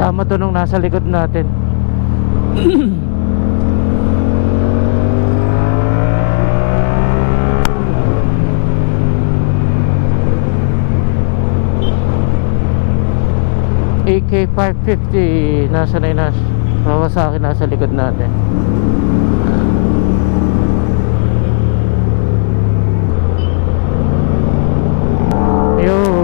Kasama to nung nasa likod natin. AK-550 nasa na yun nas Kawasaki nasa likod natin Yun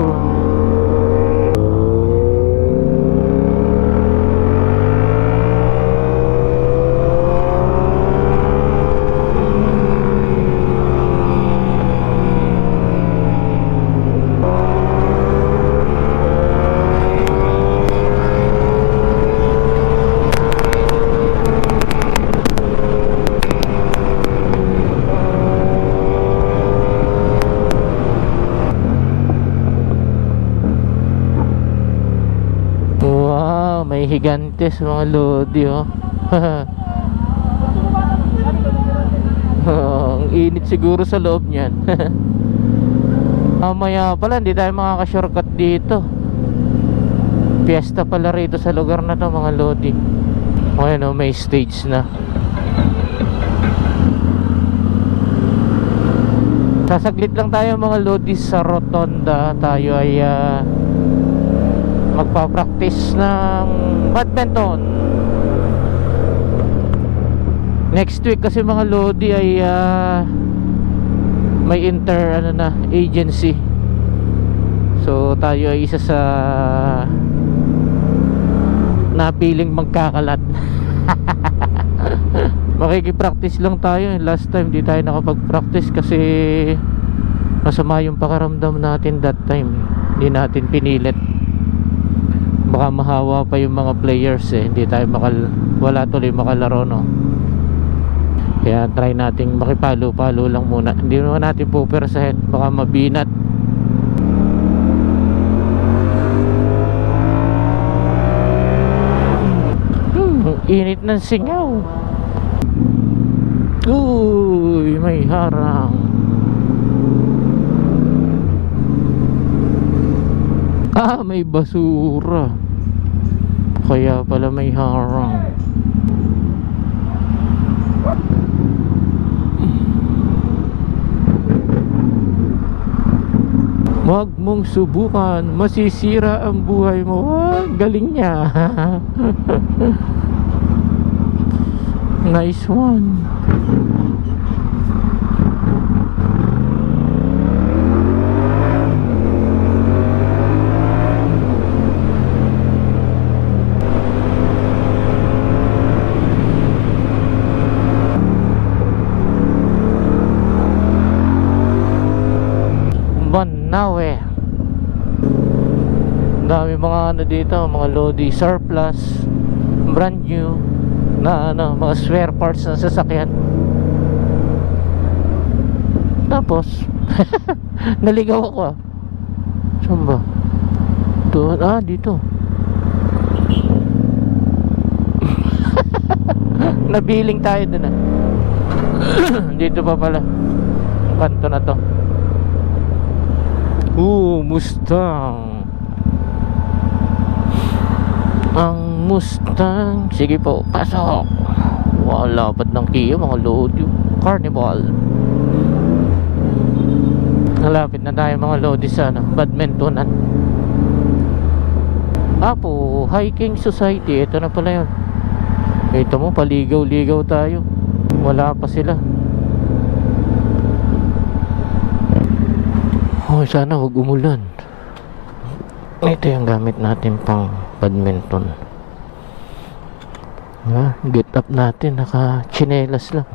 Higantes mga lodi oh. Oh, Ang init siguro sa loob niyan. Mamaya pala hindi tayo makaka-shortcut dito. Fiesta pala rito sa lugar na to mga lodi. Ayan oh, may stage na. Sasaglit lang tayo mga lodi sa rotonda. Tayo ay ah, magpa-practice ng badminton. Next week kasi mga lodi ay ah, may inter ano na agency. So tayo ay isa sa napiling magkakalat. Makikipractice lang tayo. Last time di tayo nakapag-practice kasi masama yung pakaramdam natin that time. Hindi natin pinilit baka mahawa pa yung mga players eh. Hindi tayo makal wala tuloy makalaro no? Kaya try nating makipalo-palo lang muna. Hindi naman natin pupersahin. Baka mabinat. Hmm, init ng singaw. Uy may harang. Ah, may basura. Kaya pala may harang. Huwag mong subukan, masisira ang buhay mo. Ah, galing niya. nice one. Banawe Ang dami mga ano dito mga Lodi surplus brand new na ano mga spare parts ng sasakyan. Tapos naligaw ako ah. Saan ba? Doon ah dito. Nabiling tayo dun ah. Dito pa pala. Kanto na to Ooh, Mustang. Ang Mustang. Sige po, pasok. Wala lapad ng Kia, mga lodi. Carnival. Nalapit na tayo mga lodi sa ano, badmintonan. Apo, Hiking Society. Ito na pala yun. Ito mo, paligaw-ligaw tayo. Wala pa sila. Oh, sana huwag umulan. Ito yung gamit natin pang badminton. Ha? Get up natin, naka chinelas lang.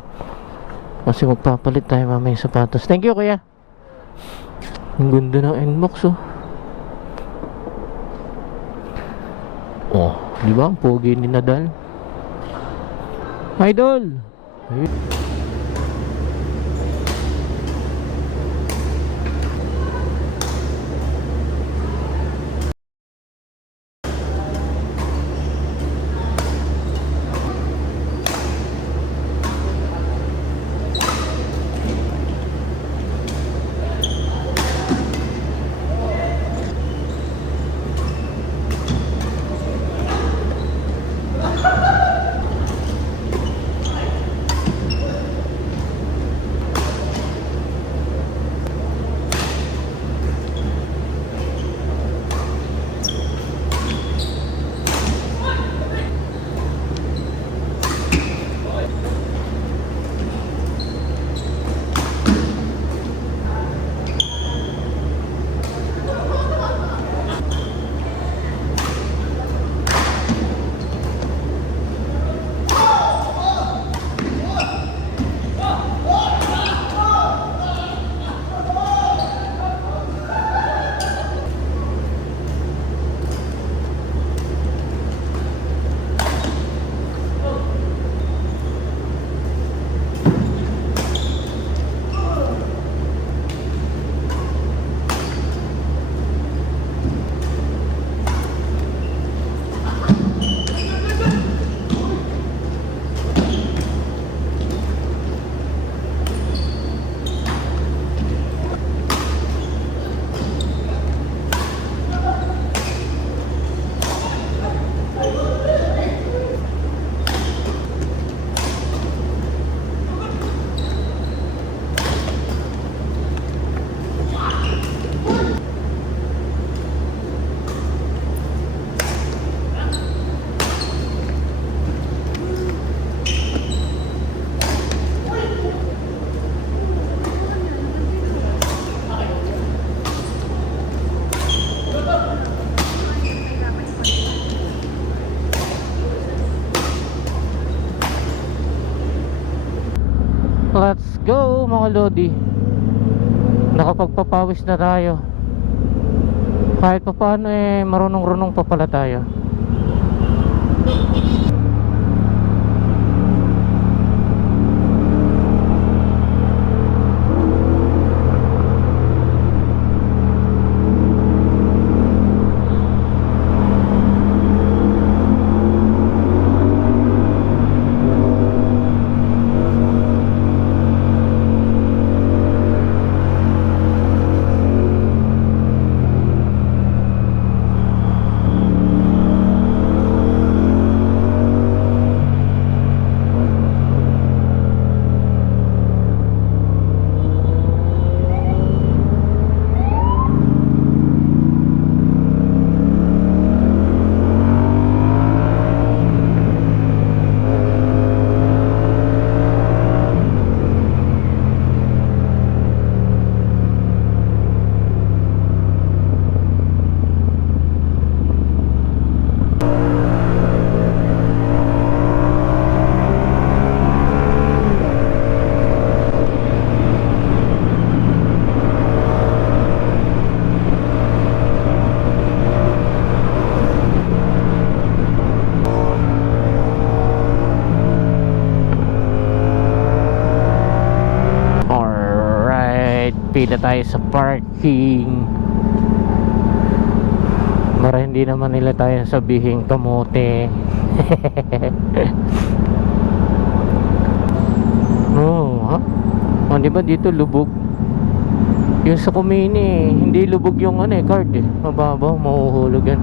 Kasi magpapalit tayo mamaya sapatos. Thank you, kuya. Ang ganda ng NMAX, oh. Oh, di ba? Ang pogi ni Nadal. Idol! Ayun. Mga Lodi. Nakapagpapawis na tayo. Kahit pa paano eh marunong-runong pa pala tayo tayo sa parking. Para hindi naman nila tayo sabihin kamote. oh, ha? Oh, di ba dito lubog? Yung sa Kumini, hindi lubog yung ano eh, card eh. Mababaw, mahuhulog yan.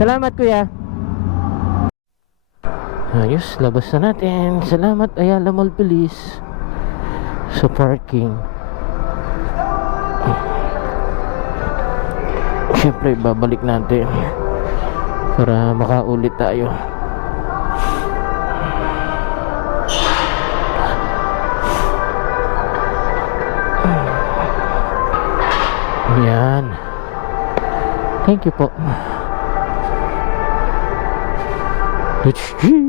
Salamat kuya. Ayos, labas na natin. Salamat Ayala Mall Police sa parking. Siyempre, babalik natin para makaulit tayo. Yan. Thank you po. Let's see.